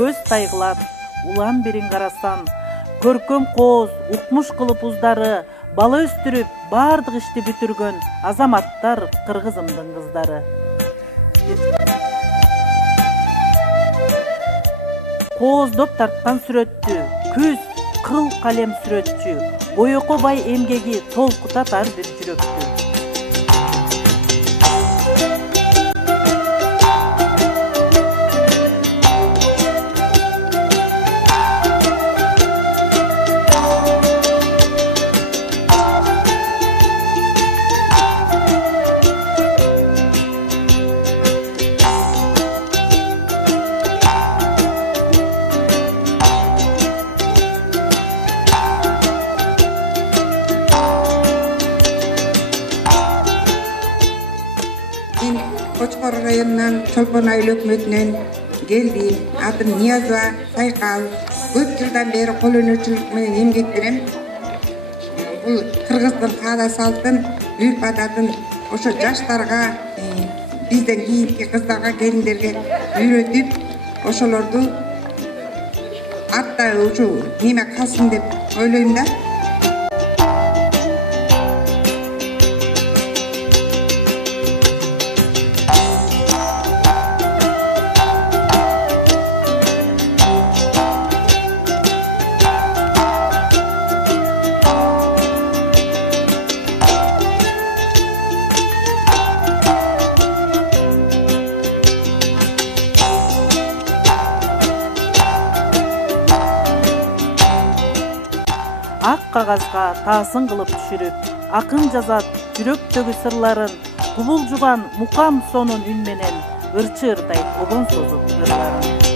көз тайгылат, улам бирин карасан, көркөм кооз, укмуш кылып уздары, бала өстүрүп, бардык ишти бүтүргөн азаматтар кыргызымдын кыздары. Кооздоп тарткан сүрөттү, күз кыл калем сүрөтчү, боёко бай эмгеги толкутатар бир жүрөктү. Koçkor rayonundan Çolpon Aylı Ökmeti'nden geldim. Adım Niyazova Saykal. Көп жылдан бeri kol önörçülük менен эмгектенем. Бул Кыргыздын каада салтын, үрп адатын ошо жаштарга, бизден кийинки кыздарга, келиндерге үйрөтүп, ошолорду атта ушу неме калсын деп ойлойм да. Ак кагазга таасын кылып түшүрүп, акын жазат жүрөктөгү сырларын, кубулжуган мукам сонун үн менен ырчы ырдайт обон созуп ырларын.